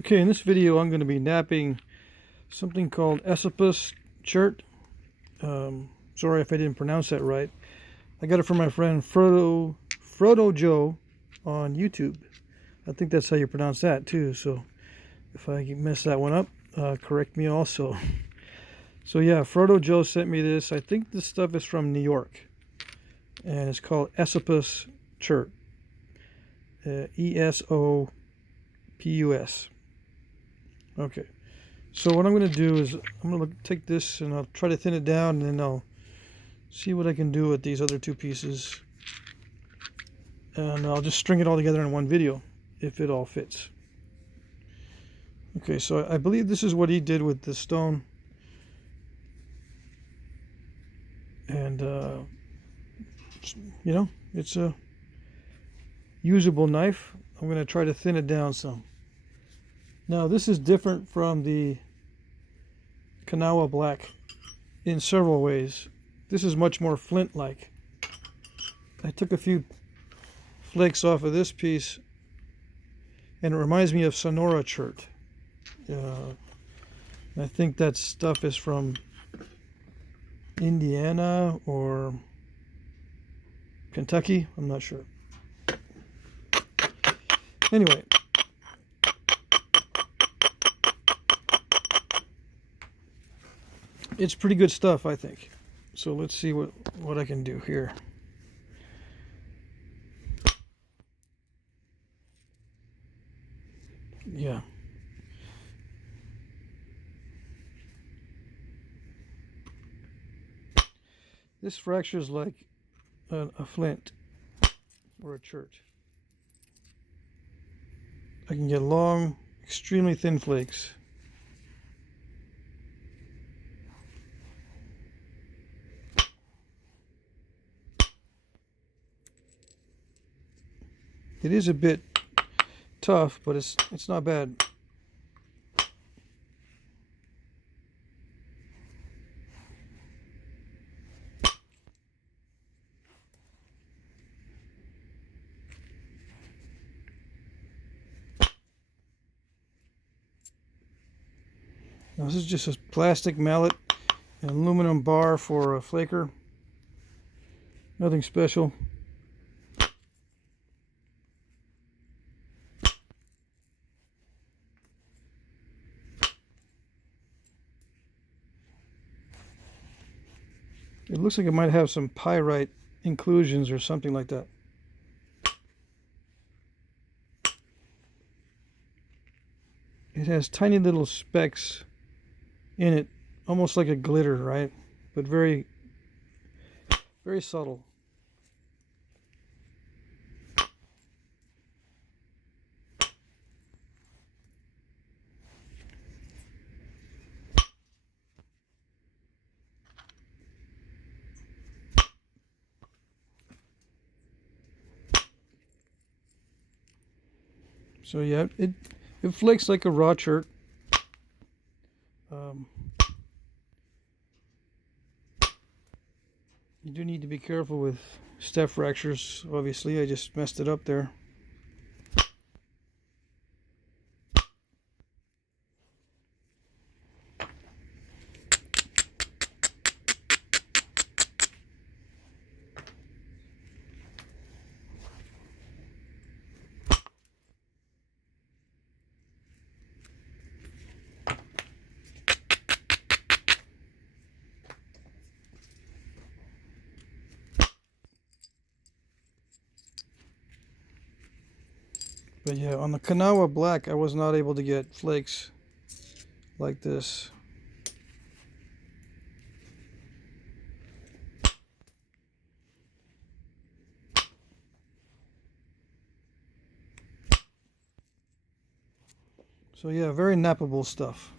Okay, in this video I'm going to be napping something called Esopus Chert. Sorry if I didn't pronounce that right. I got it from my friend Frodo Joe on YouTube. I think that's how you pronounce that too, so if I mess that one up, correct me also. So yeah, Frodo Joe sent me this. I think this stuff is from New York, and it's called Esopus Chert. ESOPUS. Okay, so what I'm going to do is I'm going to take this and I'll try to thin it down, and then I'll see what I can do with these other two pieces, and I'll just string it all together in one video if it all fits. Okay, so I believe this is what he did with the stone, and you know, it's a usable knife. I'm going to try to thin it down some. Now this is different from the Kanawha Black in several ways. This is much more flint-like. I took a few flakes off of this piece, and it reminds me of Sonora Chert. I think that stuff is from Indiana or Kentucky. I'm not sure. Anyway, it's pretty good stuff, I think. So let's see what I can do here. Yeah. This fractures like a flint or a chert. I can get long, extremely thin flakes. It is a bit tough, but it's not bad. Now this is just a plastic mallet, an aluminum bar for a flaker. Nothing special. It looks like it might have some pyrite inclusions or something like that. It has tiny little specks in it, almost like a glitter, right? But very, very subtle. So yeah, it flakes like a raw chert. You do need to be careful with step fractures. Obviously, I just messed it up there. But yeah, on the Kanawha Black, I was not able to get flakes like this. So yeah, very nappable stuff.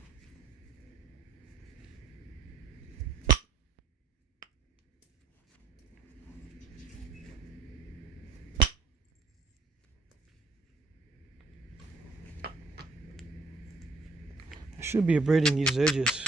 I should be abrading these edges.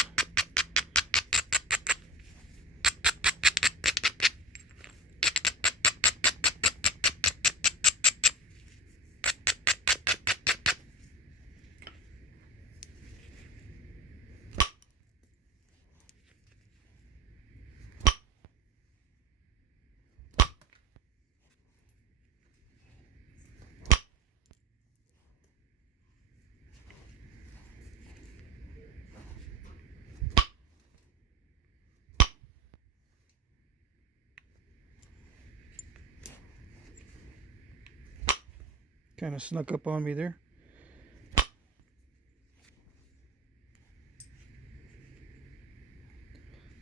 Kind of snuck up on me there.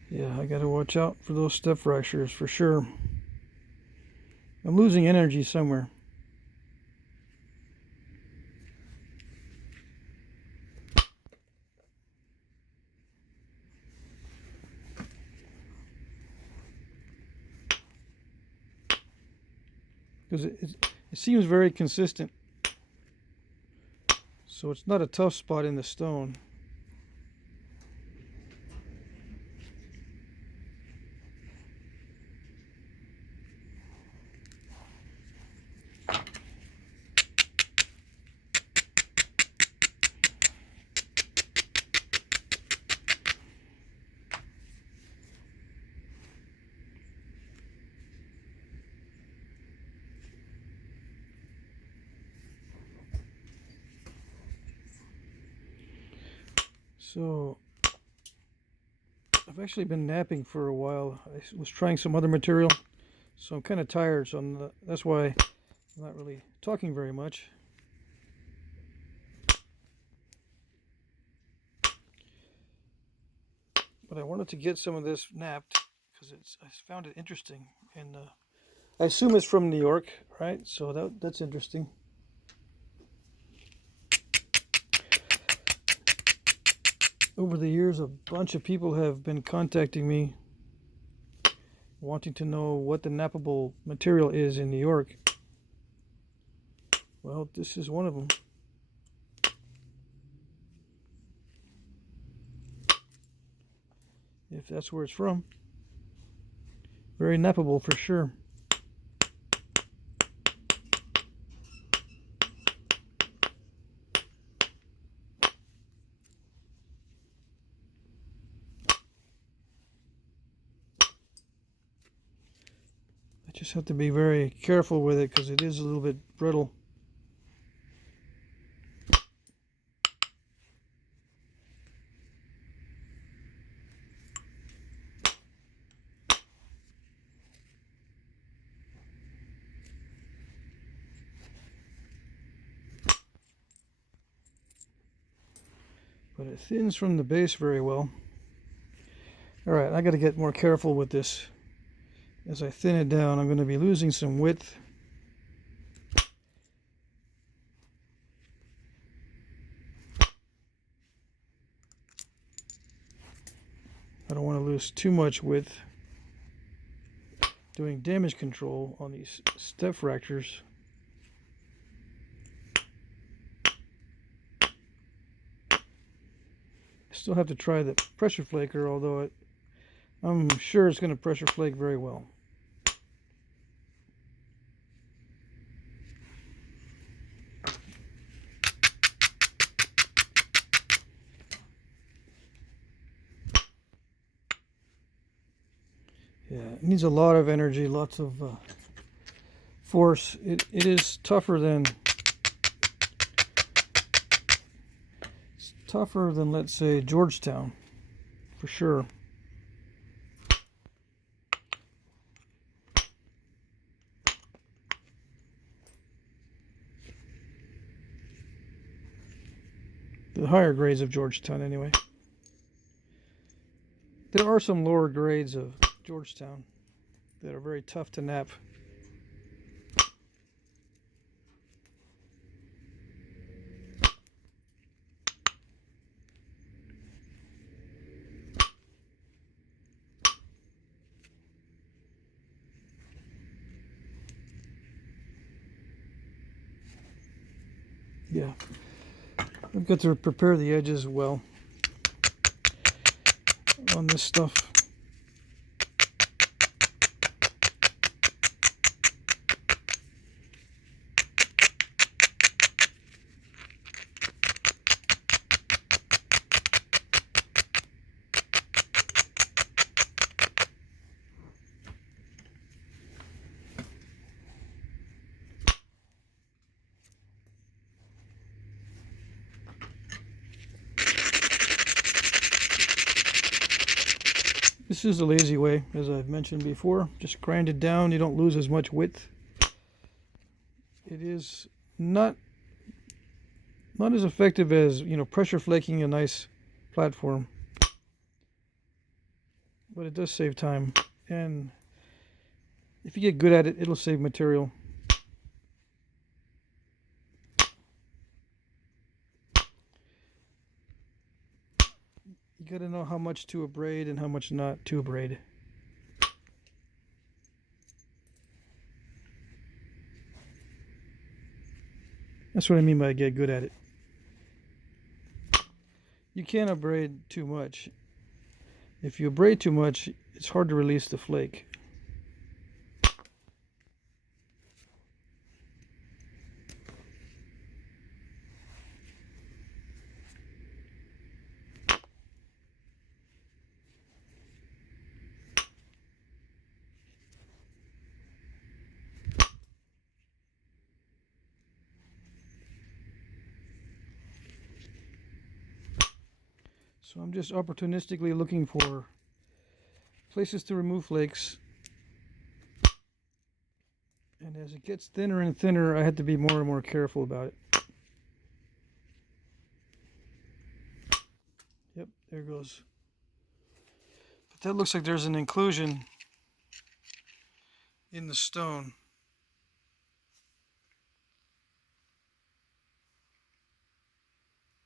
Yeah, I gotta watch out for those step fractures for sure. I'm losing energy somewhere. Because it seems very consistent. So it's not a tough spot in the stone. So I've actually been napping for a while. I was trying some other material, so I'm kind of tired. So that's why I'm not really talking very much. But I wanted to get some of this napped because I found it interesting, and I assume it's from New York, right? So that's interesting. Over the years, a bunch of people have been contacting me wanting to know what the nappable material is in New York. Well, this is one of them. If that's where it's from. Very nappable for sure. I just have to be very careful with it because it is a little bit brittle. But it thins from the base very well. Alright, I got to get more careful with this. As I thin it down, I'm going to be losing some width. I don't want to lose too much width. Doing damage control on these step fractures. I still have to try the pressure flaker, although I'm sure it's going to pressure flake very well. Yeah, it needs a lot of energy, lots of force. It is tougher than let's say Georgetown, for sure. The higher grades of Georgetown, anyway. There are some lower grades of Georgetown that are very tough to nap. Yeah, I've got to prepare the edges well on this stuff. This is a lazy way, as I've mentioned before. Just grind it down, you don't lose as much width. It is not as effective as, you know, pressure flaking a nice platform, but it does save time, and if you get good at it, it'll save material. You got to know how much to abrade and how much not to abrade. That's what I mean by get good at it. You can't abrade too much. If you abrade too much, it's hard to release the flake. So I'm just opportunistically looking for places to remove flakes. And as it gets thinner and thinner, I had to be more and more careful about it. Yep, there goes. But that looks like there's an inclusion in the stone.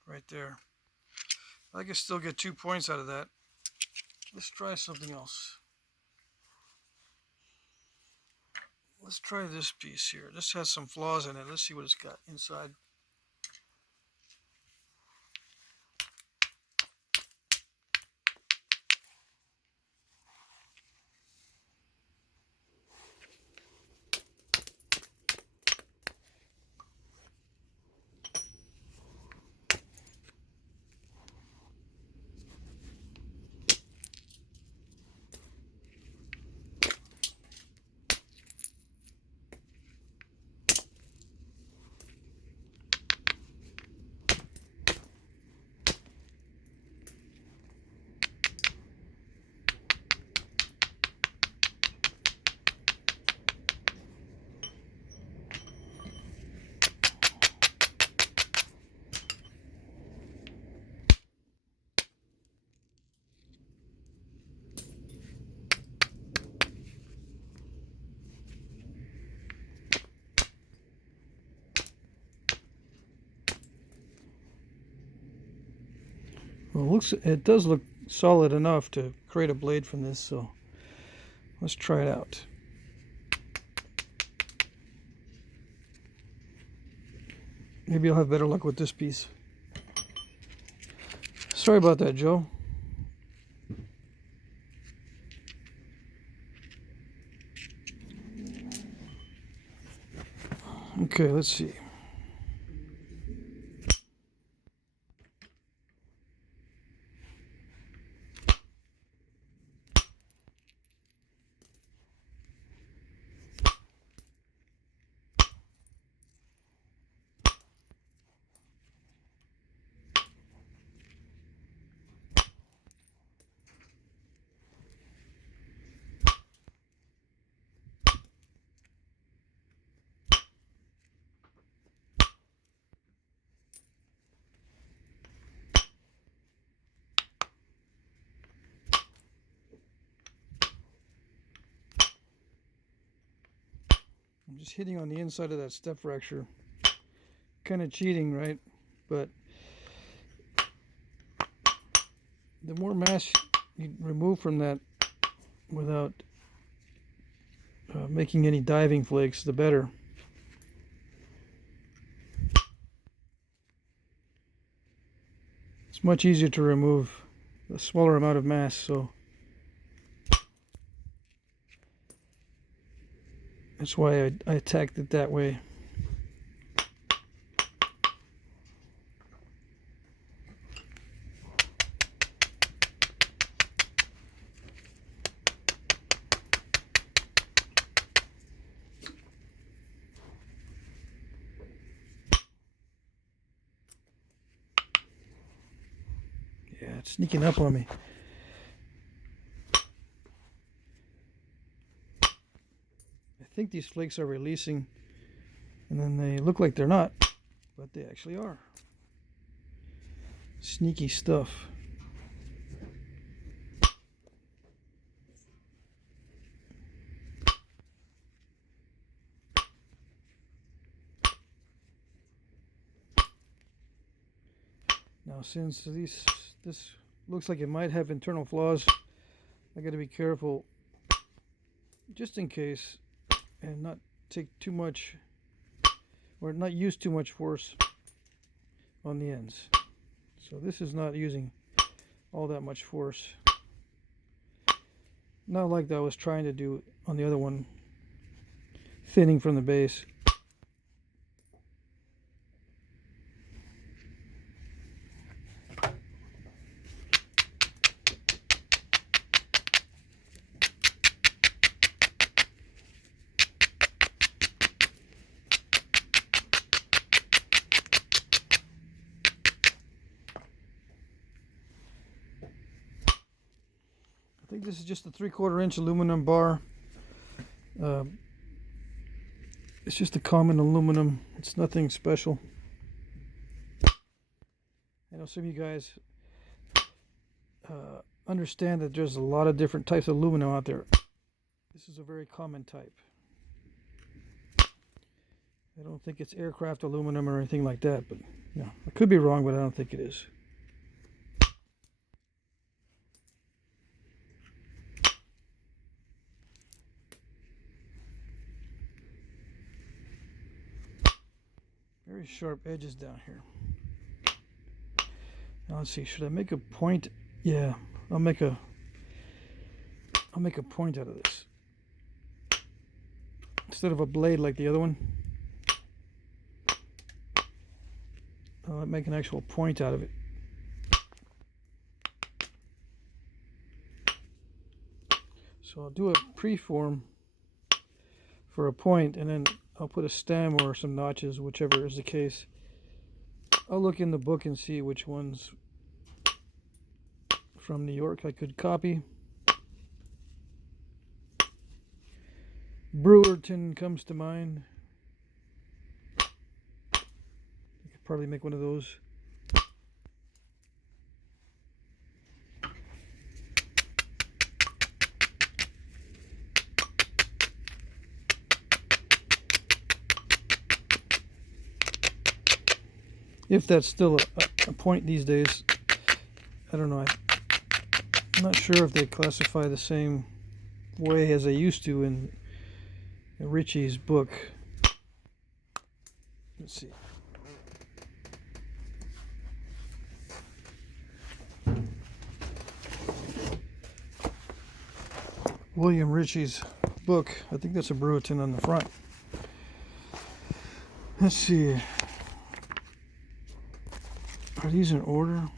Right there. I can still get 2 points out of that. Let's try something else. Let's try this piece here. This has some flaws in it. Let's see what it's got inside. Well, it does look solid enough to create a blade from this, so let's try it out. Maybe I'll have better luck with this piece. Sorry about that, Joe. Okay, let's see. I'm just hitting on the inside of that step fracture. Kind of cheating, right? But the more mass you remove from that without making any diving flakes, the better. It's much easier to remove a smaller amount of mass, so that's why I attacked it that way. Yeah, it's sneaking up on me. I think these flakes are releasing And then they look like they're not, but they actually are. Sneaky stuff. Now, since this looks like it might have internal flaws, I got to be careful, just in case, and not take too much, or not use too much force on the ends. So this is not using all that much force. Not like that I was trying to do on the other one, thinning from the base. I think this is just a 3/4 inch aluminum bar. It's just a common aluminum. It's nothing special. I know some of you guys understand that there's a lot of different types of aluminum out there. This is a very common type. I don't think it's aircraft aluminum or anything like that, but yeah, I could be wrong, but I don't think it is. Very sharp edges down here. Now let's see, should I make a point? Yeah, I'll make a point out of this. Instead of a blade like the other one, I'll make an actual point out of it. So I'll do a preform for a point, and then I'll put a stem or some notches, whichever is the case. I'll look in the book and see which ones from New York I could copy. Brewerton comes to mind. I could probably make one of those. If that's still a point these days. I don't know. I'm not sure if they classify the same way as they used to in Richie's book. Let's see. William Ritchie's book. I think that's a Brewerton on the front. Let's see. Are these in order?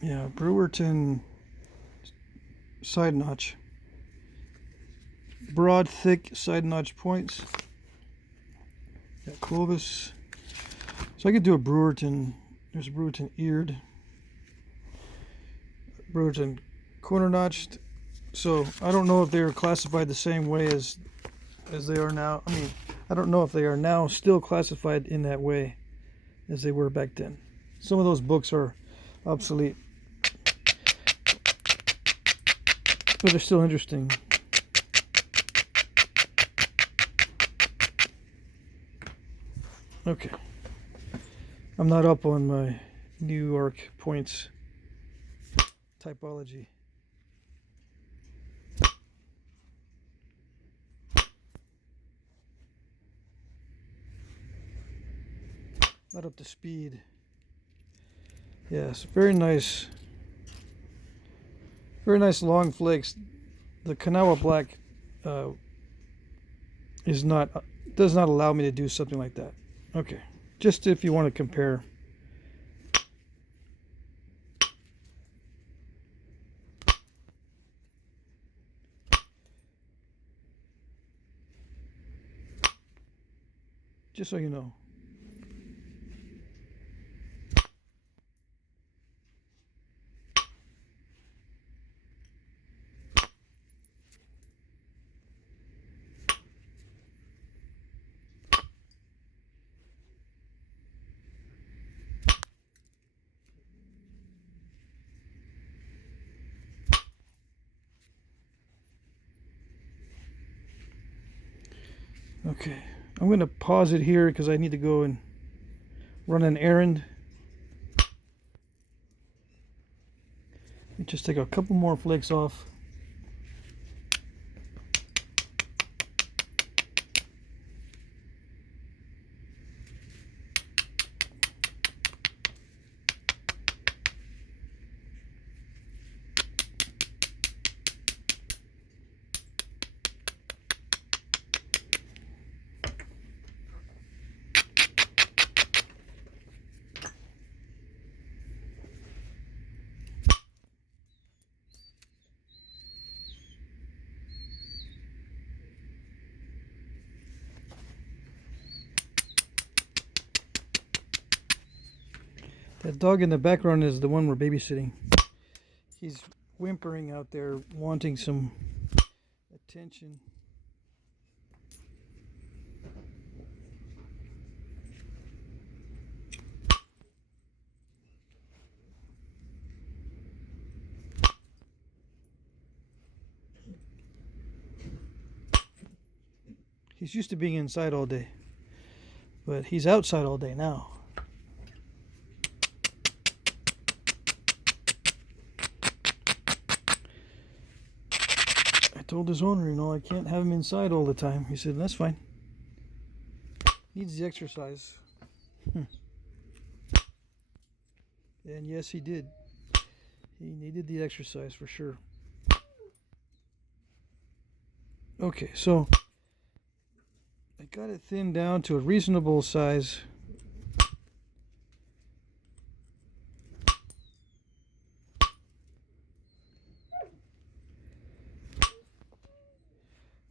Yeah, Brewerton side notch. Broad, thick side notch points. Got Clovis. So I could do a Brewerton. There's a Brewerton eared. Brewerton corner notched. So I don't know if they are classified the same way as they are now. I mean, I don't know if they are now still classified in that way as they were back then. Some of those books are obsolete, but they're still interesting. Okay, I'm not up on my New York points typology. Not up to speed. Yes, very nice long flakes. The Kanawha Black does not allow me to do something like that. Okay, just if you want to compare. Just so you know. Okay, I'm going to pause it here because I need to go and run an errand. Let me just take a couple more flakes off. That dog in the background is the one we're babysitting. He's whimpering out there, wanting some attention. He's used to being inside all day, but he's outside all day now. I told his owner, I can't have him inside all the time. He said, that's fine. Needs the exercise. And yes, he did. He needed the exercise for sure. Okay, so I got it thinned down to a reasonable size.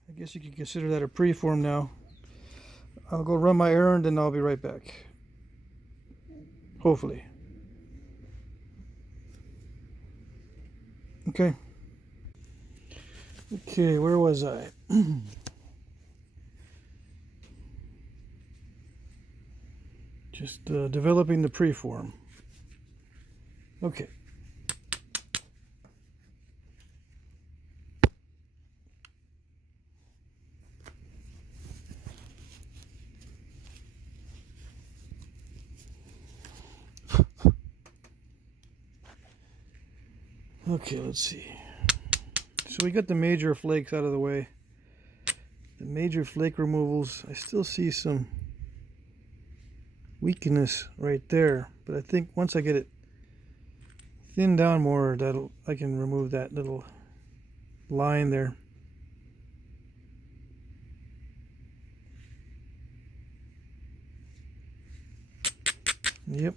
I guess you could consider that a preform now. I'll go run my errand and I'll be right back. Hopefully. Okay. Okay, where was I? Just developing the preform. Okay. Okay, let's see. So we got the major flakes out of the way. The major flake removals. I still see some weakness right there, but I think once I get it thinned down more, I can remove that little line there. Yep.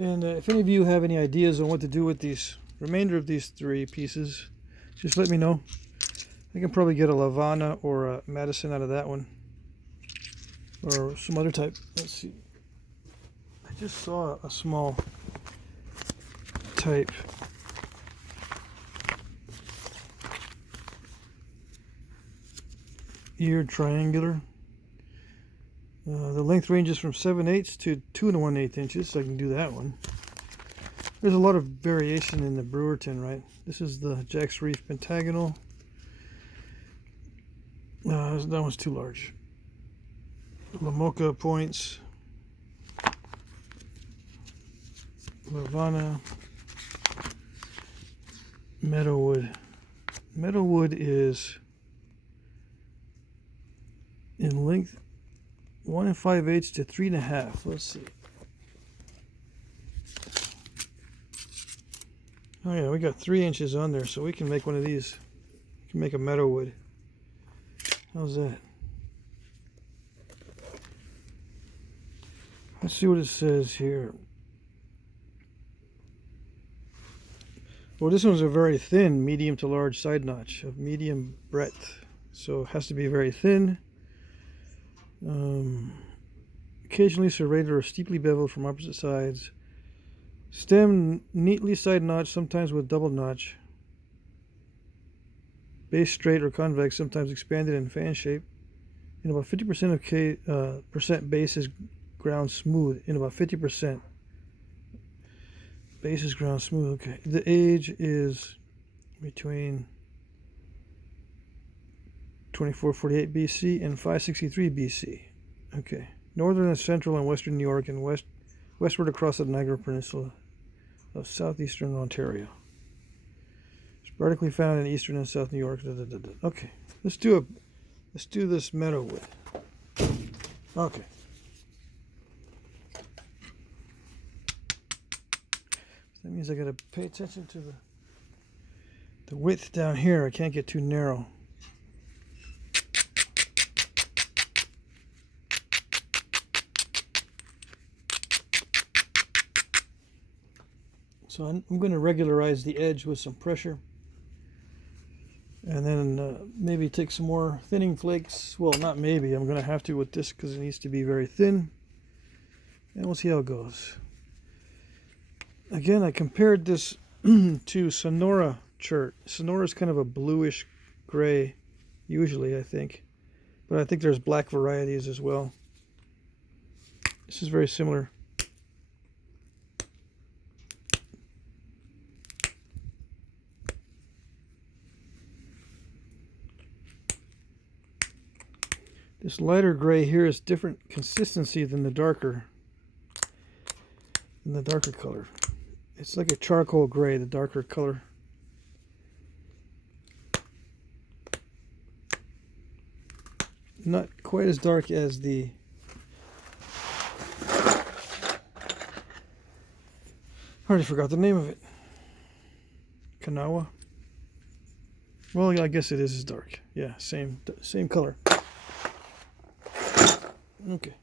And if any of you have any ideas on what to do with these remainder of these 3 pieces, just let me know. I can probably get a Lavana or a Madison out of that one, or some other type. Let's see. I just saw a small type. Ear triangular. The length ranges from 7/8 to 2 1/8 inches, so I can do that one. There's a lot of variation in the brewer tin, right? This is the Jack's Reef Pentagonal. That one's too large. Lamoka points. Lavana. Meadowood. Meadowood is in length 1 5/8 to 3 1/2. Let's see. Oh yeah, we got 3 inches on there, so we can make one of these. We can make a Meadowood. How's that? Let's see what it says here. Well, this one's a very thin, medium to large side notch of medium breadth, so it has to be very thin. Occasionally serrated or steeply beveled from opposite sides. Stem neatly side notch, sometimes with double notch. Base straight or convex, sometimes expanded in fan shape. In about 50% of percent base is ground smooth. In about 50%. Base is ground smooth. Okay. The age is between 2448 BC and 563 BC. Okay. Northern and central and western New York and westward across the Niagara Peninsula of southeastern Ontario. Sporadically found in eastern and south New York. Okay. Let's do this Meadowood. Okay. That means I gotta pay attention to the width down here. I can't get too narrow. So I'm going to regularize the edge with some pressure, and then maybe take some more thinning flakes. Well, not maybe, I'm going to have to with this because it needs to be very thin, and we'll see how it goes. Again, I compared this to Sonora Chert. Sonora is kind of a bluish gray, usually, I think, but I think there's black varieties as well. This is very similar. This lighter gray here is different consistency than the darker color. It's like a charcoal gray, the darker color. Not quite as dark as the I already forgot the name of it. Kanawha. Well, I guess it is as dark. Yeah, same color. Okay.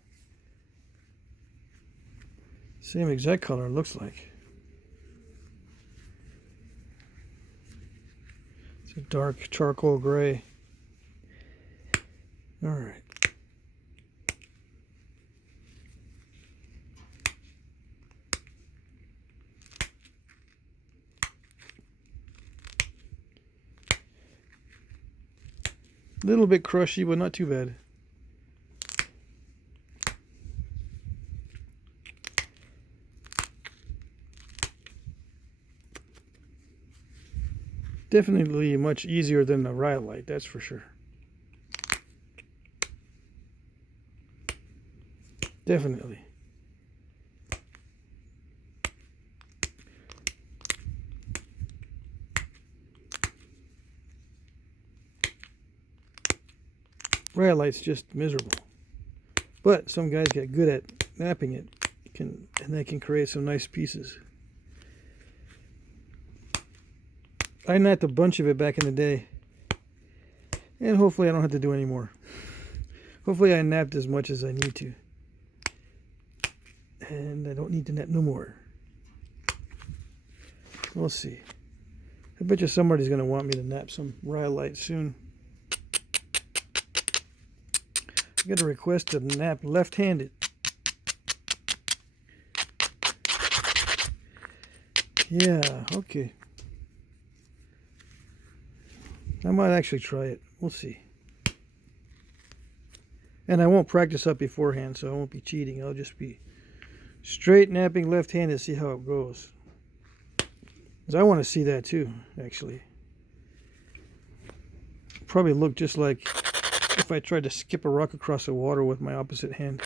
Same exact color, it looks like. It's a dark charcoal gray. All right. A little bit crushy, but not too bad. Definitely much easier than the rhyolite, that's for sure. Definitely. Rhyolite's just miserable. But some guys get good at knapping it, and they can create some nice pieces. I knapped a bunch of it back in the day, and hopefully I don't have to do any more. Hopefully I napped as much as I need to, and I don't need to nap no more. We'll see. I bet you somebody's going to want me to nap some rhyolite soon. I got a request to nap left-handed. Yeah, okay. I might actually try it. We'll see. And I won't practice up beforehand, so I won't be cheating. I'll just be straight napping left-handed to see how it goes. Because I want to see that too, actually. Probably look just like if I tried to skip a rock across the water with my opposite hand.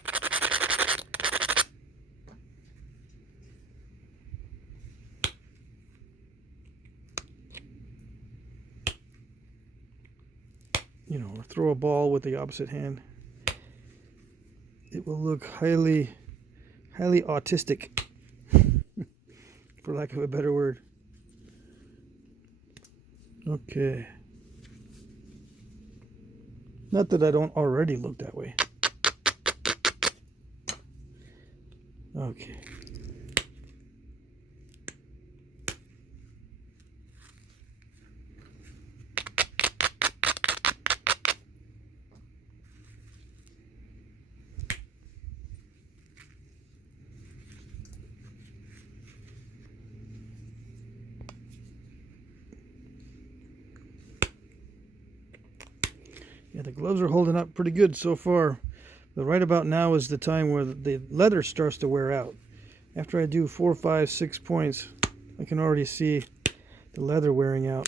You know, or throw a ball with the opposite hand. It will look highly autistic, for lack of a better word. Okay. Not that I don't already look that way. Okay. Yeah, the gloves are holding up pretty good so far. But right about now is the time where the leather starts to wear out. After I do 4, 5, 6 points, I can already see the leather wearing out.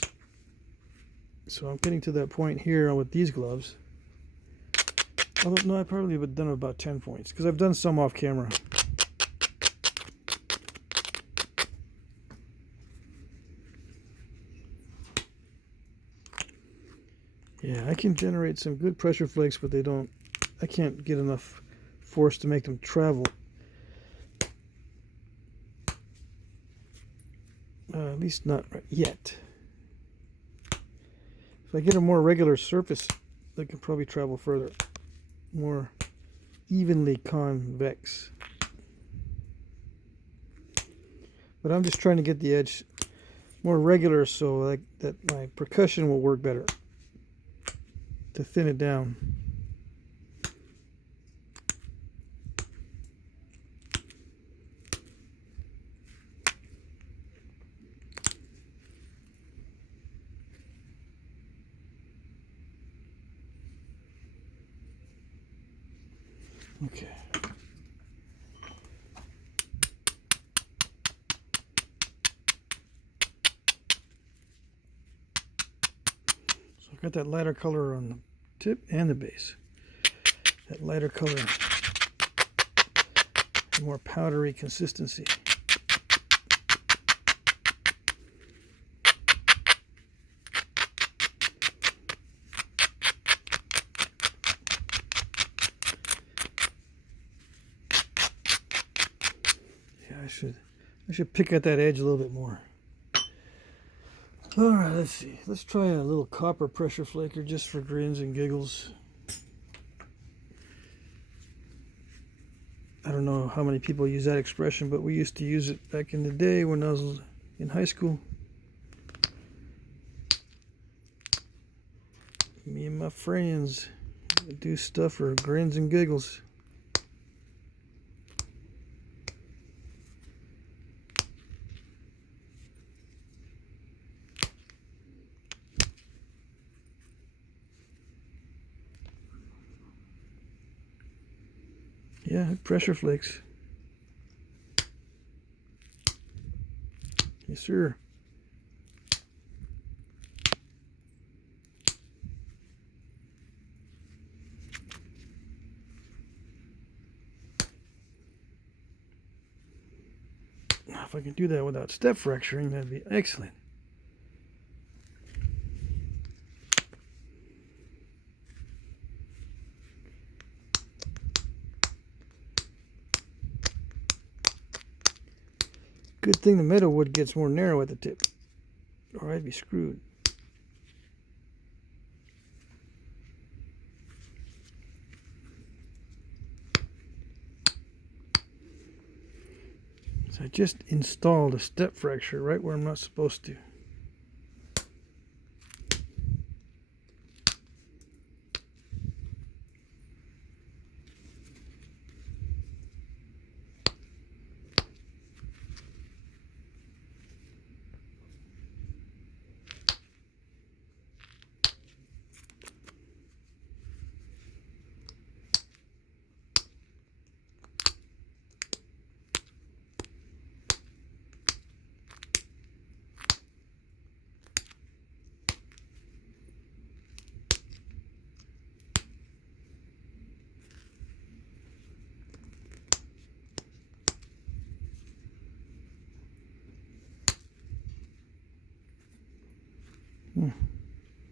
So I'm getting to that point here with these gloves. Although, no, I probably would have done about 10 points because I've done some off camera. Yeah, I can generate some good pressure flakes, but I can't get enough force to make them travel. At least not yet. If I get a more regular surface, they can probably travel further. More evenly convex. But I'm just trying to get the edge more regular so like that my percussion will work better. To thin it down. Okay. So I've got that lighter color on the tip and the base. That lighter color, more powdery consistency. Yeah, I should pick at that edge a little bit more. All right, let's see. Let's try a little copper pressure flaker just for grins and giggles. I don't know how many people use that expression, but we used to use it back in the day when I was in high school. Me and my friends do stuff for grins and giggles. Yeah, pressure flakes. Yes, sir. If I can do that without step fracturing, that'd be excellent. Good thing the Meadowood gets more narrow at the tip, or I'd be screwed. So I just installed a step fracture right where I'm not supposed to.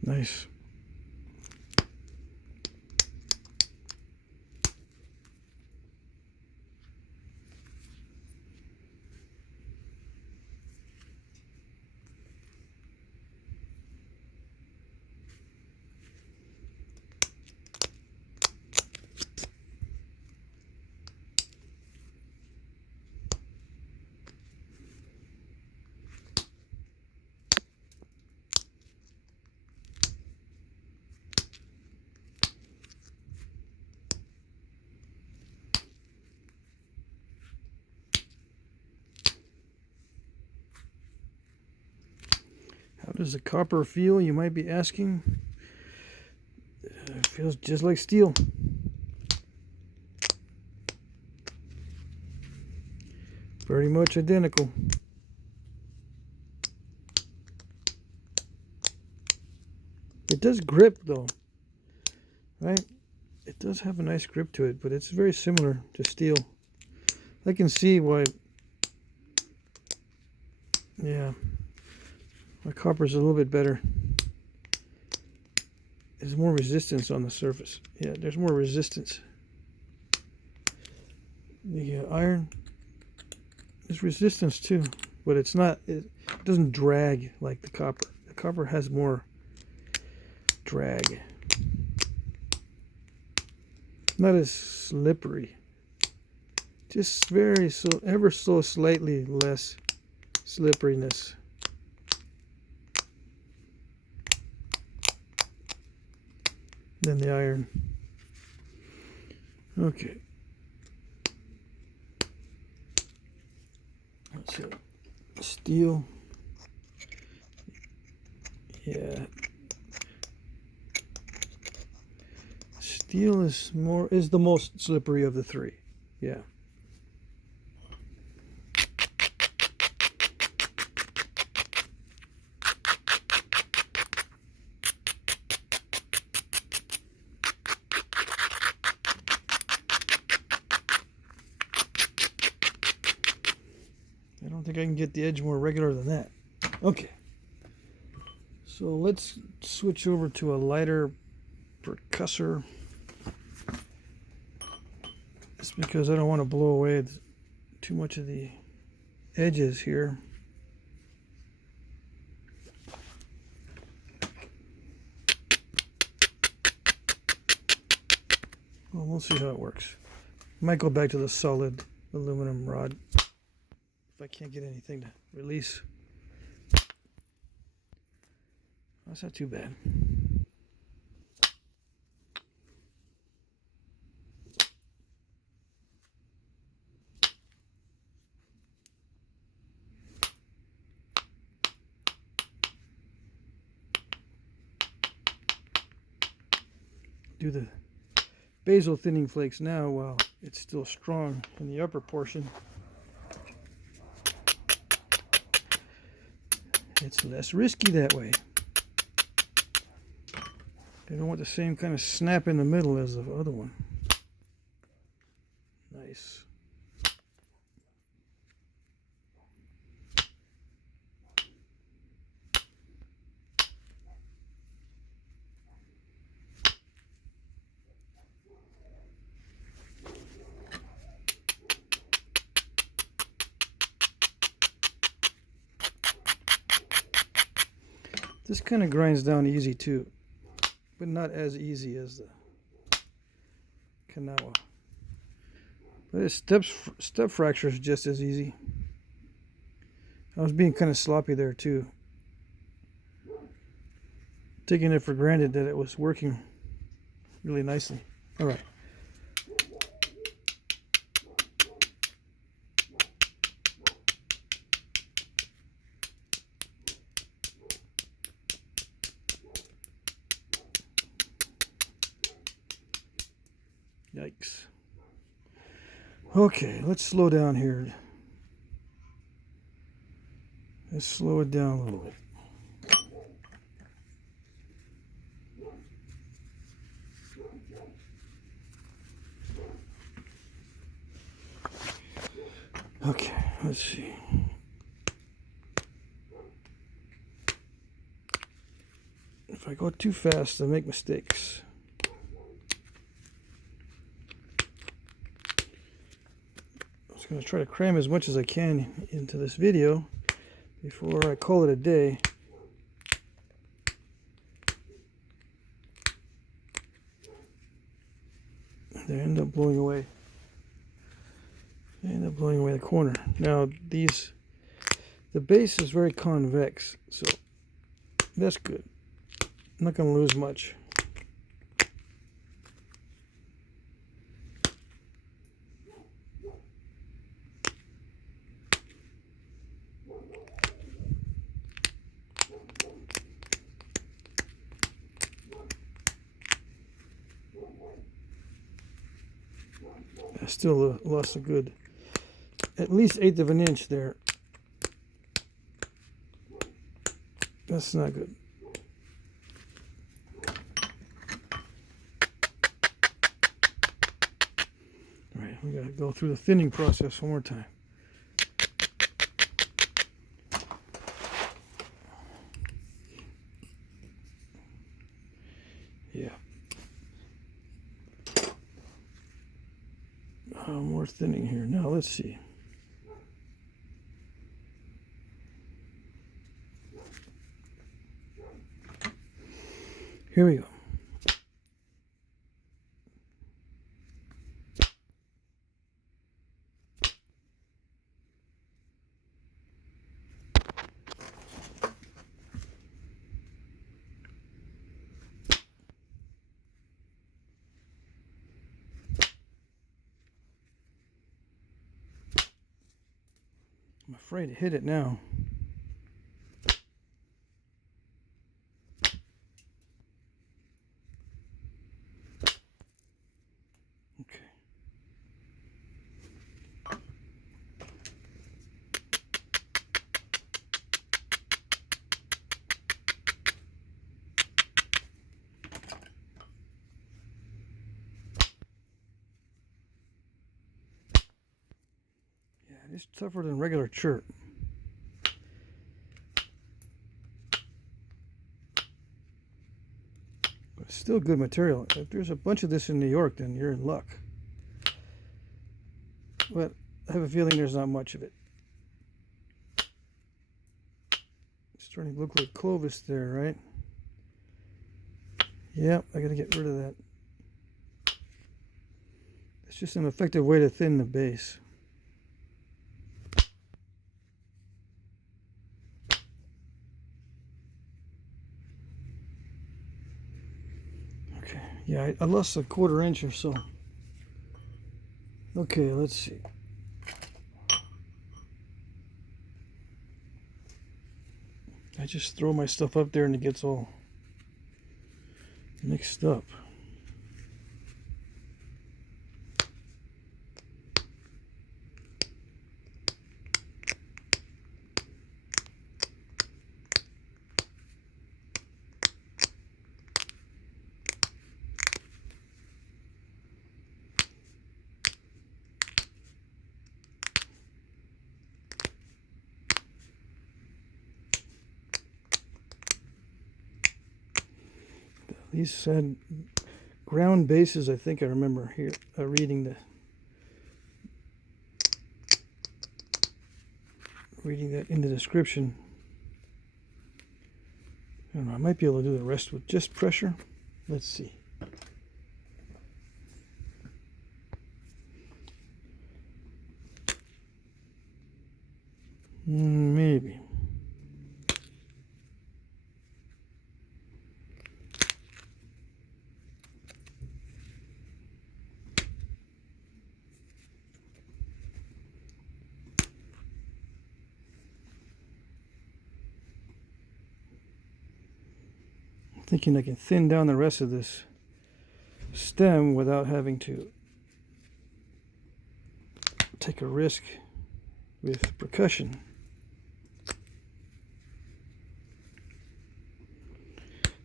Nice. How does the copper feel, you might be asking? It feels just like steel. Very much identical. does grip though, right? It does have a nice grip to it, but it's very similar to steel. I can see why. Yeah, my copper's a little bit better. There's more resistance on the surface. Yeah, there's more resistance. The iron, there's resistance too, but it's not. It doesn't drag like the copper. The copper has more drag. Not as slippery. Just very so, ever so slightly less slipperiness. Than the iron. Okay. So steel. Yeah. Steel is the most slippery of the three. Yeah. I don't think I can get the edge more regular than that. Okay. So let's switch over to a lighter percussor. It's because I don't want to blow away too much of the edges here. Well, we'll see how it works. Might go back to the solid aluminum rod if I can't get anything to release. That's not too bad. Do the basil thinning flakes now while it's still strong in the upper portion. It's less risky that way. They don't want the same kind of snap in the middle as the other one. Nice. This kind of grinds down easy too, but not as easy as the Kanawa. But its step fracture is just as easy. I was being kind of sloppy there too, taking it for granted that it was working really nicely. All right. Yikes. Okay, let's slow down here. Let's slow it down a little bit. Okay, let's see. If I go too fast, I make mistakes. I'm going to try to cram as much as I can into this video before I call it a day. They end up blowing away. They end up blowing away the corner. Now the base is very convex, so that's good. I'm not going to lose much. I still lost a good, at least 1/8 of an inch there. That's not good. Alright, we gotta go through the thinning process one more time. Yeah. More thinning here. Now let's see. Here we go. I'm afraid to hit it now. Okay. Yeah, it's tougher than regular chert. But it's still good material. If there's a bunch of this in New York, then you're in luck. But I have a feeling there's not much of it. It's starting to look like Clovis there, right? Yep, I gotta get rid of that. It's just an effective way to thin the base. Okay, yeah, I lost a 1/4 inch or so. Okay, let's see. I just throw my stuff up there and it gets all mixed up. These had ground bases, I think I remember here reading that in the description. I don't know, I might be able to do the rest with just pressure. Let's see. Maybe. Thinking I can thin down the rest of this stem without having to take a risk with percussion.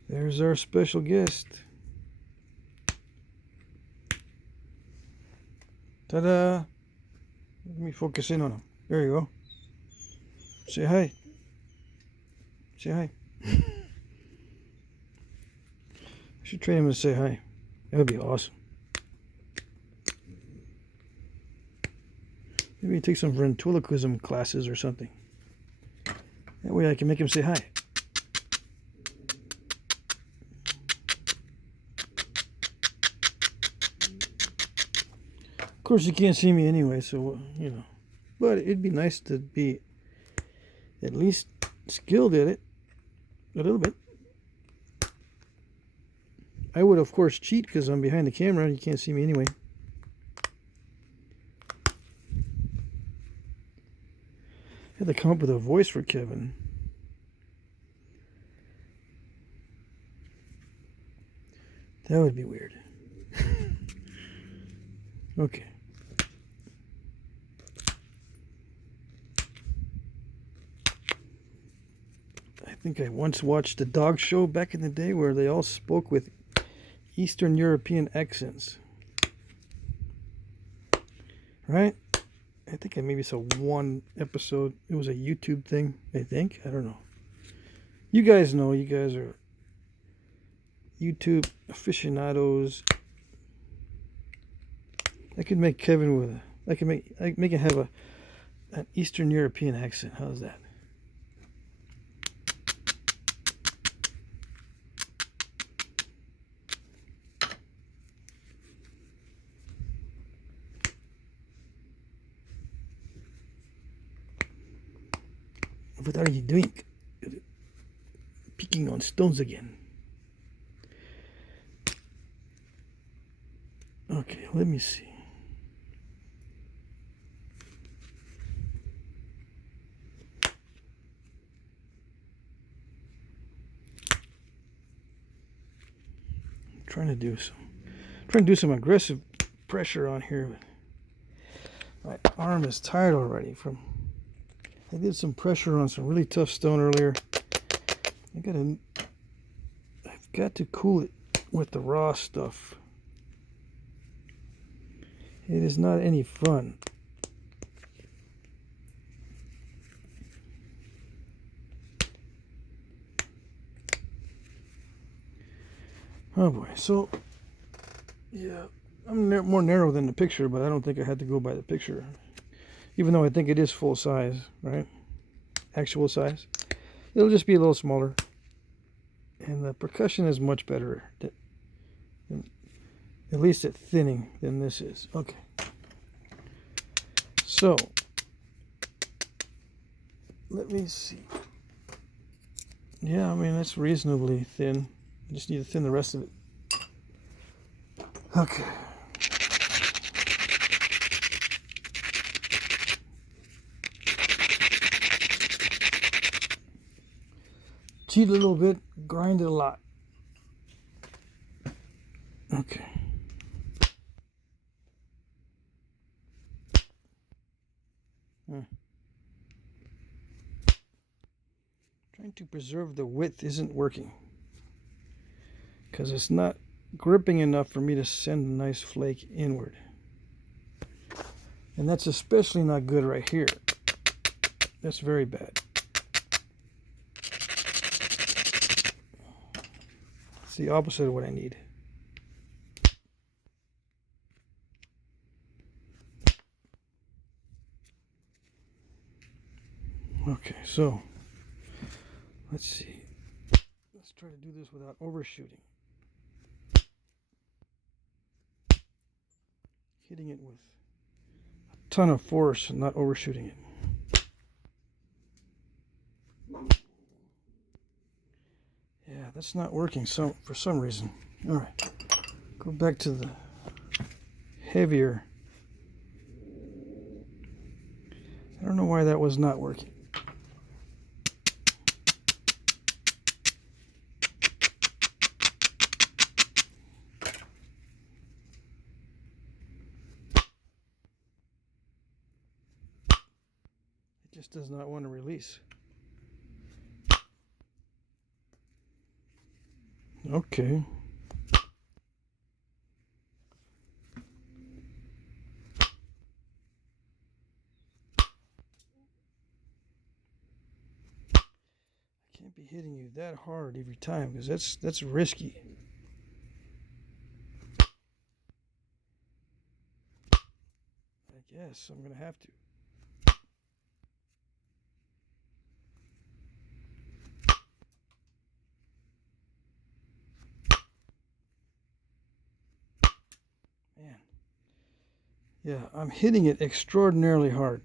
There's our special guest. Ta-da! Let me focus in on him. There you go. Say hi. Say hi. I should train him to say hi. That would be awesome. Maybe take some ventriloquism classes or something. That way I can make him say hi. Of course, you can't see me anyway, so, you know. But it'd be nice to be at least skilled at it. A little bit. I would, of course, cheat because I'm behind the camera and you can't see me anyway. I had to come up with a voice for Kevin. That would be weird. Okay. I think I once watched a dog show back in the day where they all spoke with Eastern European accents. right? I think I maybe saw one episode. It was a YouTube thing, I think. I don't know. You guys know. You guys are YouTube aficionados. I could make Kevin with I can make him have an Eastern European accent. How's that? What are you doing? Picking on stones again. Okay, let me see. I'm trying to do some aggressive pressure on here, but my arm is tired already I did some pressure on some really tough stone earlier. I've got to cool it with the raw stuff. It is not any fun. Oh boy, so yeah, I'm more narrow than the picture, but I don't think I had to go by the picture. Even though I think it is full size, right? Actual size. It'll just be a little smaller. And the percussion is much better, at least at thinning, than this is. Okay. So, let me see. Yeah, I mean, that's reasonably thin. I just need to thin the rest of it. Okay. Cheat a little bit, grind it a lot. Okay. Trying to preserve the width isn't working because it's not gripping enough for me to send a nice flake inward. And that's especially not good right here. That's very bad. It's the opposite of what I need. Okay, so let's see. Let's try to do this without overshooting. Hitting it with a ton of force and not overshooting it. Yeah, that's not working for some reason. All right, go back to the heavier. I don't know why that was not working. It just does not want to release. Okay. I can't be hitting you that hard every time because that's risky. I guess I'm gonna have to. Man. Yeah, I'm hitting it extraordinarily hard.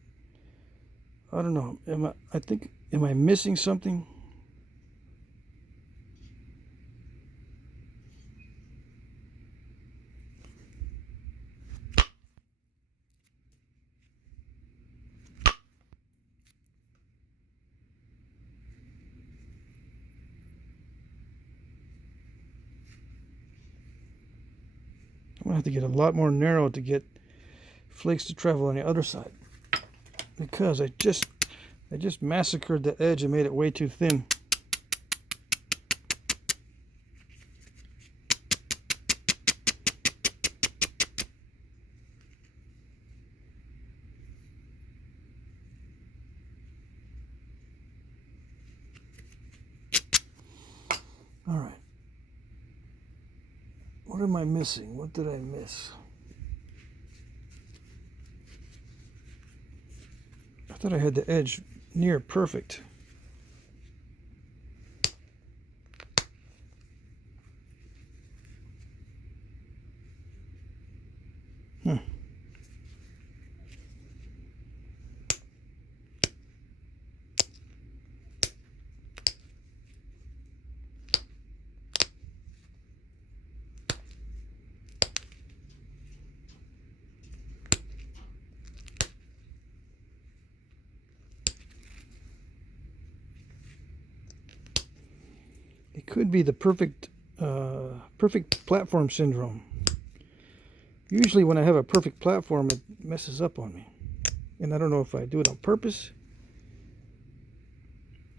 I don't know. Am I missing something? I'm gonna have to get a lot more narrow to get flakes to travel on the other side, because I just massacred the edge and made it way too thin. What am I missing? What did I miss? I thought I had the edge near perfect. It could be the perfect platform syndrome. Usually when I have a perfect platform, it messes up on me. And I don't know if I do it on purpose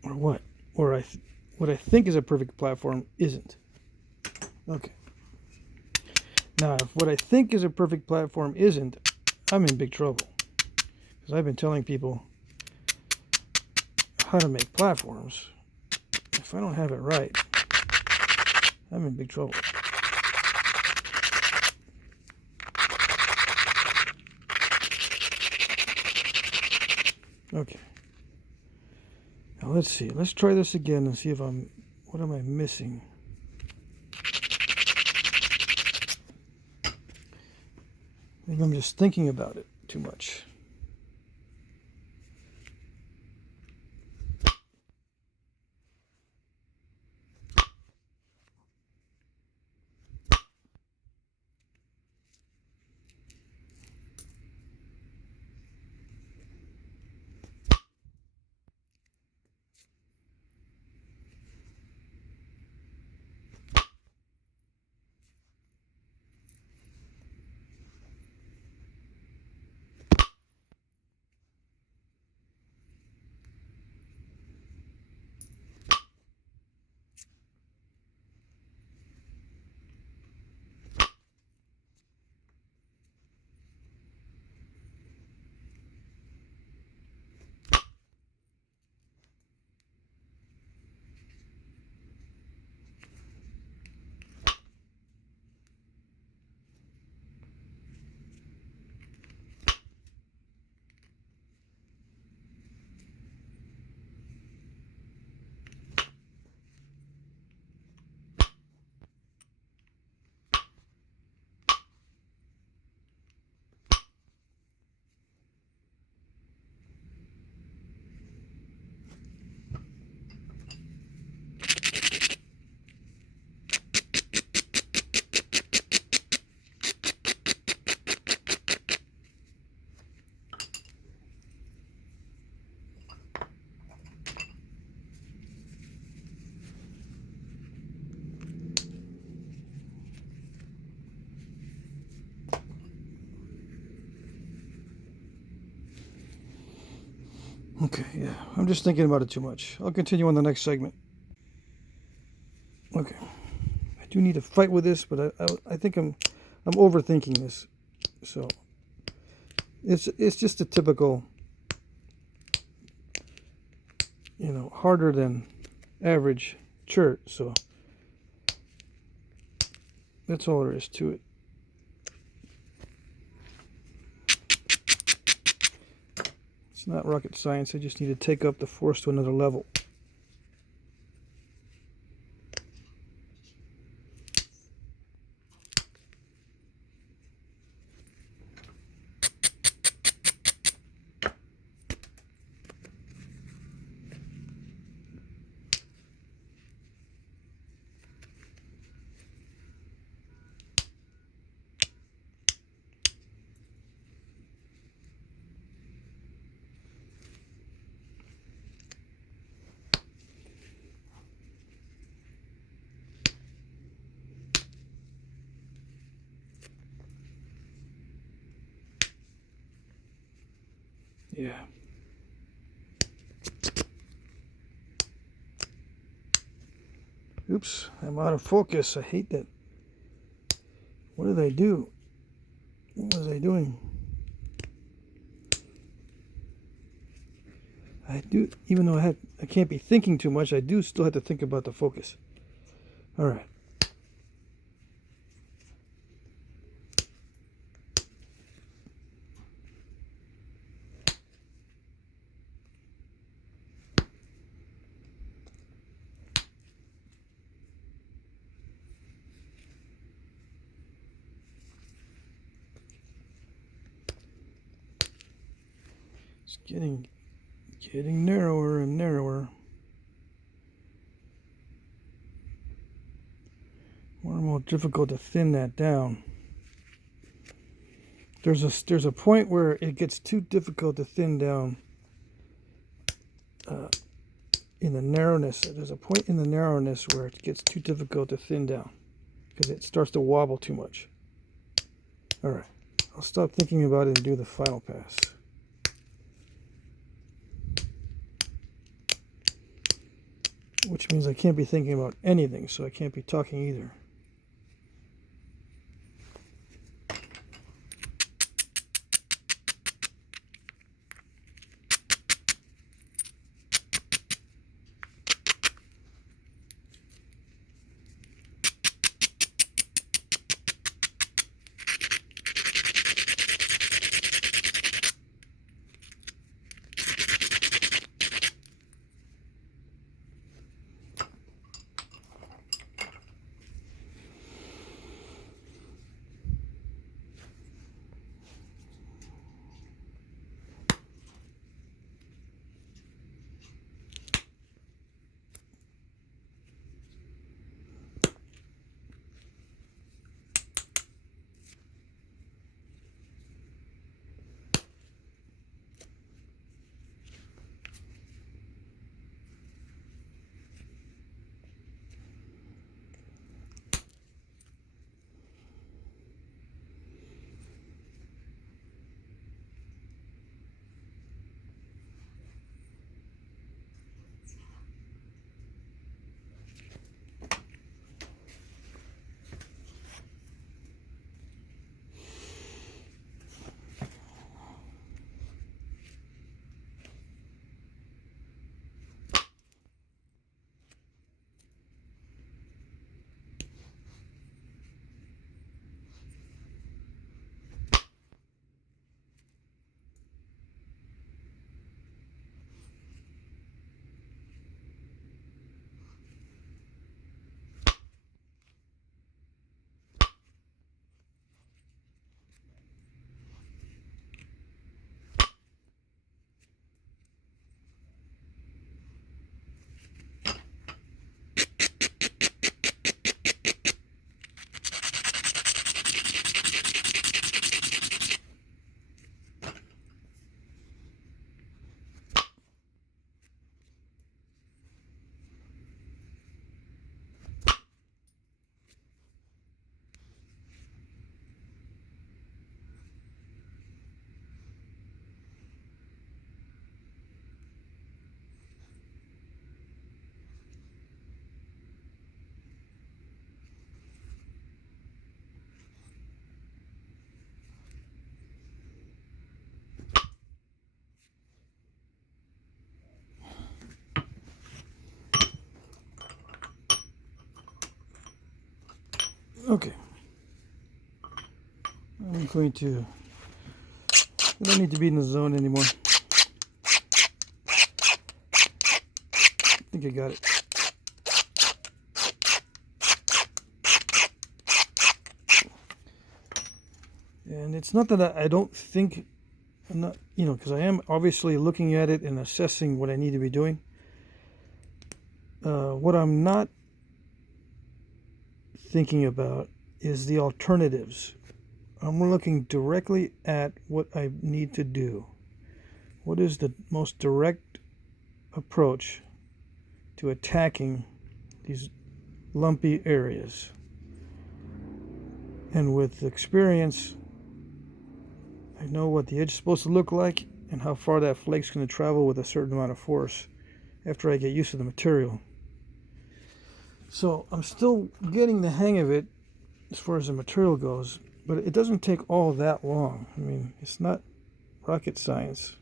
or what. Or what I think is a perfect platform isn't. Okay. Now, if what I think is a perfect platform isn't, I'm in big trouble. Because I've been telling people how to make platforms. If I don't have it right, I'm in big trouble. Okay. Now let's see. Let's try this again and see if what am I missing? Maybe I'm just thinking about it too much. Okay, yeah, I'm just thinking about it too much. I'll continue on the next segment. Okay, I do need to fight with this, but I think I'm overthinking this. So it's just a typical, harder than average chert. So that's all there is to it. It's not rocket science. I just need to take up the force to another level. Yeah. Oops, I'm out of focus. I hate that. What did I do? What was I doing? I do, even though I can't be thinking too much, I do still have to think about the focus. All right. It's getting narrower and narrower. More and more difficult to thin that down. There's a point where it gets too difficult to thin down in the narrowness. There's a point in the narrowness where it gets too difficult to thin down because it starts to wobble too much. All right, I'll stop thinking about it and do the final pass. Which means I can't be thinking about anything, so I can't be talking either. Okay. I'm going to... I don't need to be in the zone anymore. I think I got it. And it's not that I don't think, I'm not, because I am obviously looking at it and assessing what I need to be doing. What I'm not thinking about is the alternatives. I'm looking directly at what I need to do. What is the most direct approach to attacking these lumpy areas? And with experience, I know what the edge is supposed to look like and how far that flake's going to travel with a certain amount of force after I get used to the material. So I'm still getting the hang of it as far as the material goes, but it doesn't take all that long. I mean, it's not rocket science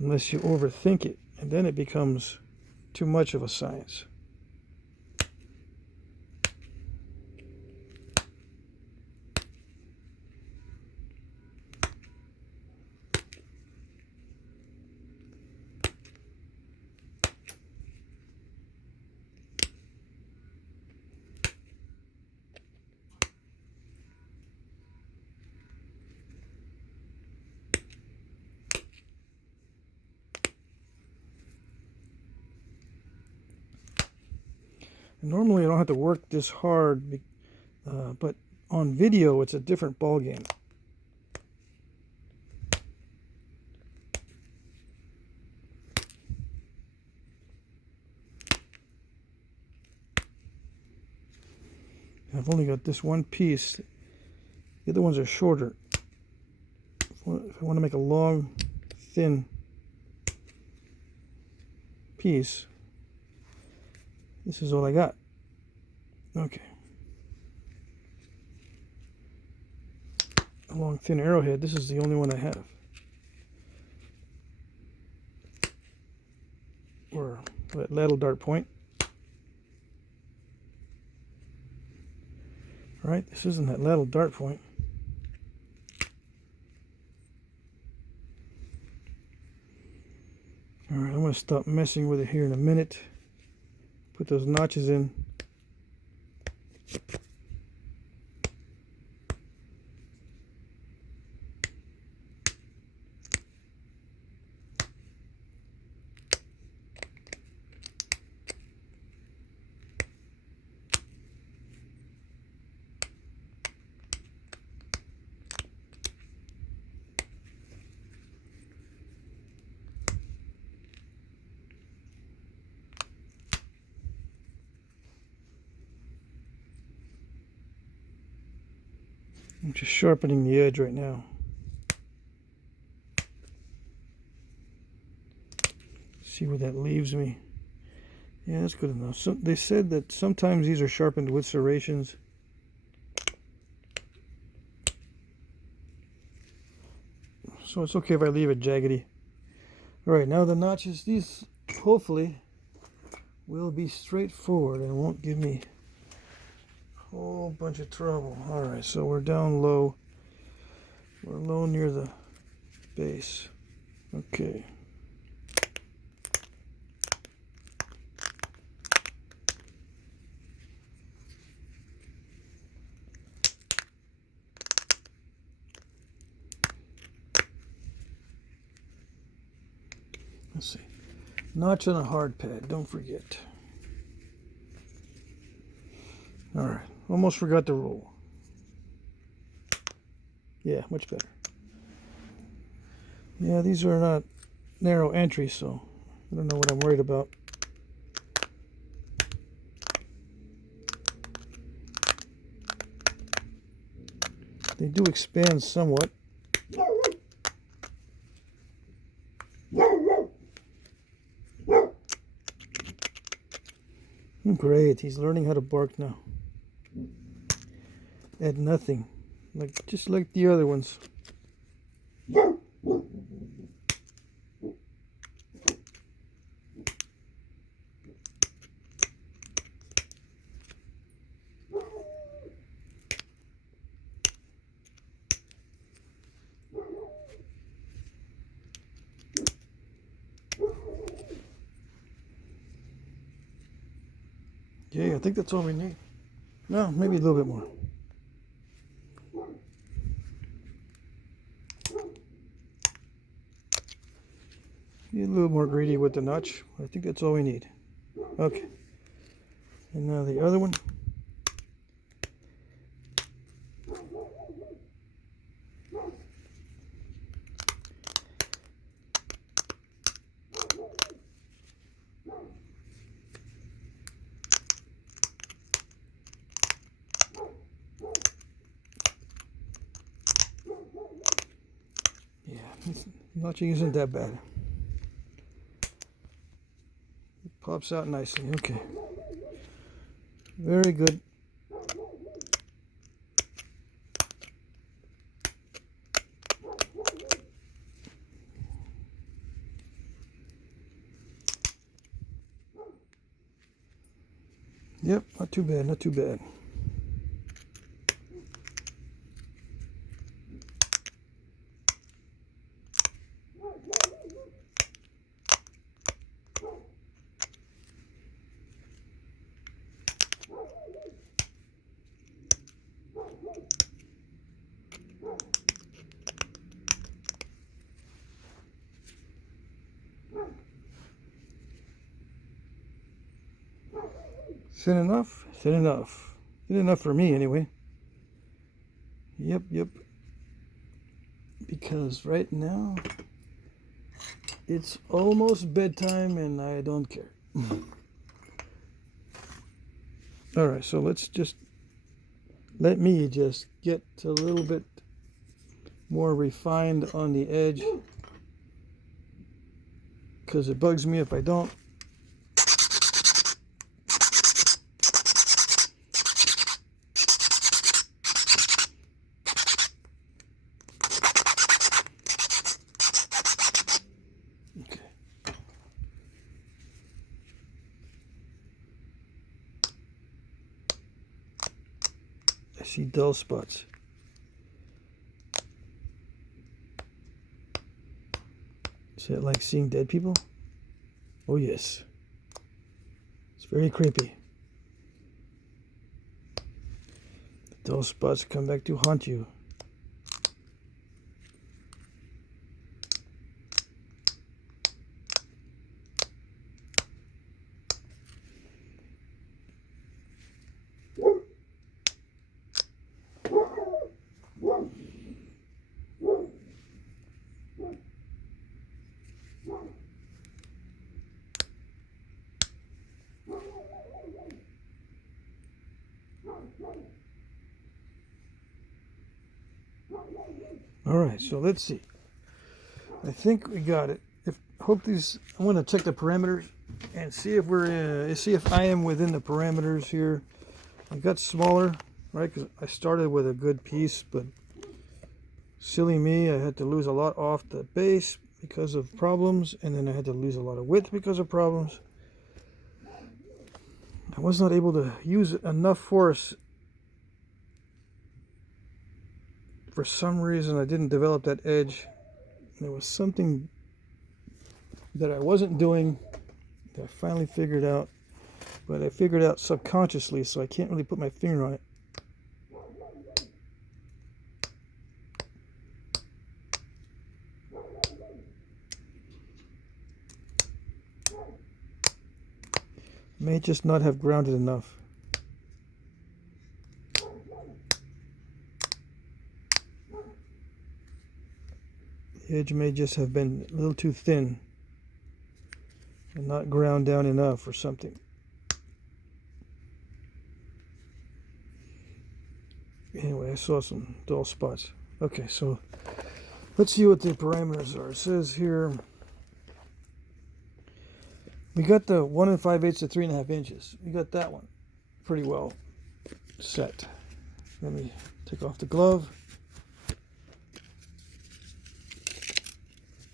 unless you overthink it, and then it becomes too much of a science. Normally I don't have to work this hard, but on video it's a different ball game. I've only got this one piece. The other ones are shorter. If I want to make a long, thin piece, this is all I got. Okay. A long, thin arrowhead. This is the only one I have. Or that ladle dart point. Right, this isn't that ladle dart point. Alright, I'm going to stop messing with it here in a minute. Put those notches in. I'm just sharpening the edge right now. See where that leaves me. Yeah, that's good enough. So they said that sometimes these are sharpened with serrations. So it's okay if I leave it jaggedy. Alright, now the notches, these hopefully will be straightforward and won't give me a whole bunch of trouble. Alright, so we're down low. We're low near the base. Okay. Let's see. Notch on a hard pad, don't forget. Alright, almost forgot to roll. Yeah, much better. Yeah, these are not narrow entries, so I don't know what I'm worried about. They do expand somewhat. Great, he's learning how to bark now. At nothing, just like the other ones. Yeah, I think that's all we need. No, maybe a little bit more. Be a little more greedy with the notch. I think that's all we need. Okay. And now the other one. Yeah, notching isn't that bad. It pops out nicely. Okay. Very good. Yep, not too bad, not too bad. Thin enough? Thin enough. Thin enough for me, anyway. Yep. Because right now, it's almost bedtime and I don't care. Alright, so let me just get a little bit more refined on the edge, because it bugs me if I don't. Okay. I see dull spots. Is it like seeing dead people? Oh yes. It's very creepy. The dull spots come back to haunt you. Alright, so let's see. I think we got it. I want to check the parameters and see if I am within the parameters here. I got smaller, right? Because I started with a good piece, but silly me, I had to lose a lot off the base because of problems, and then I had to lose a lot of width because of problems. I was not able to use enough force. For some reason, I didn't develop that edge. There was something that I wasn't doing that I finally figured out, but I figured out subconsciously, so I can't really put my finger on it. May just not have grounded enough. The edge may just have been a little too thin and not ground down enough or something. Anyway, I saw some dull spots. Okay, so let's see what the parameters are. It says here we got the 1 5/8 to 3.5 inches. We got that one pretty well set. Let me take off the glove.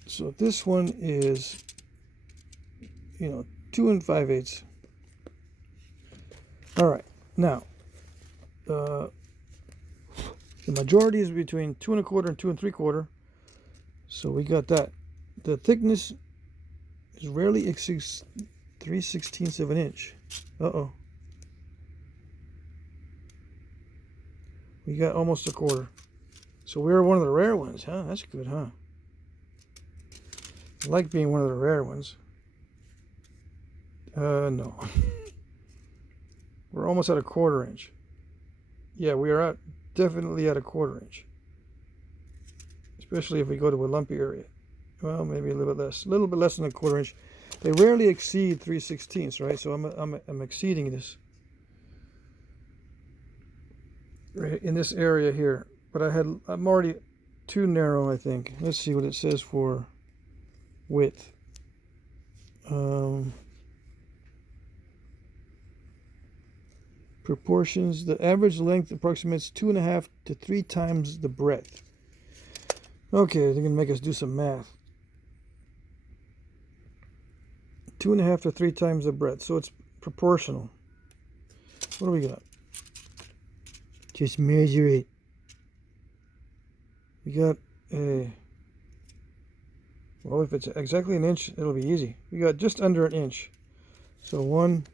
So this one is, 2 5/8. All right, now the majority is between 2 1/4 and 2 3/4. So we got that. The thickness is rarely exceeds 3/16 of an inch. We got almost a quarter. So we're one of the rare ones, huh? That's good, huh? I like being one of the rare ones. No. We're almost at a 1/4 inch. Yeah, we are definitely at a 1/4 inch. Especially if we go to a lumpy area. Well, maybe a little bit less than a 1/4 inch. They rarely exceed 3/16, right? So I'm exceeding this right in this area here. But I'm already too narrow, I think. Let's see what it says for width. Proportions. The average length approximates 2.5 to 3 times the breadth. Okay, they're going to make us do some math. 2.5 to 3 times the breadth. So it's proportional. What do we got? Just measure it. We got a... Well, if it's exactly an inch, it'll be easy. We got just under an inch. So 1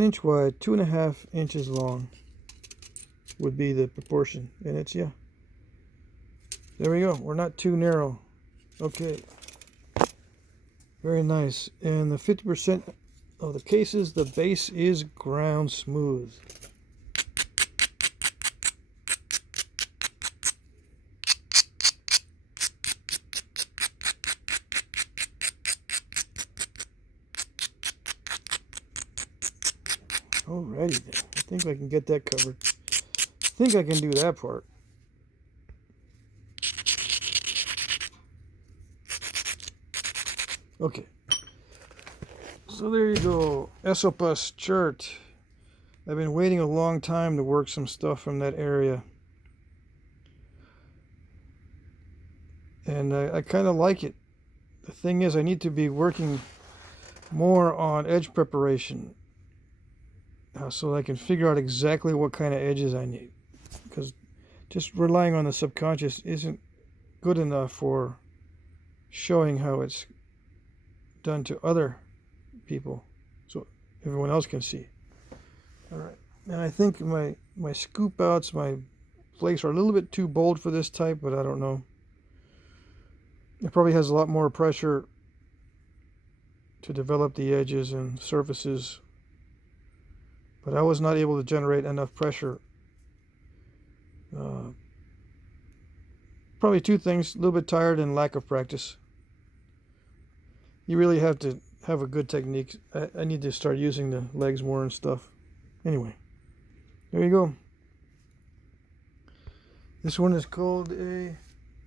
inch wide, 2.5 inches long would be the proportion. And it's, yeah. There we go. We're not too narrow. Okay. Very nice. And the 50% of the cases, the base is ground smooth. Alrighty then. I think I can get that covered. I think I can do that part. Okay. So there you go. Esopus Chert. I've been waiting a long time to work some stuff from that area. And I kind of like it. The thing is, I need to be working more on edge preparation. So I can figure out exactly what kind of edges I need, because just relying on the subconscious isn't good enough for showing how it's done to other people, so everyone else can see. All right, and I think my scoop outs, my flakes are a little bit too bold for this type, but I don't know. It probably has a lot more pressure to develop the edges and surfaces, but I was not able to generate enough pressure. Probably two things: a little bit tired and lack of practice. You really have to have a good technique. I need to start using the legs more and stuff. Anyway, there you go. This one is called a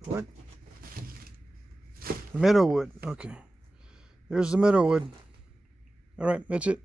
what? Meadowood. Okay, there's the Meadowood. All right, that's it.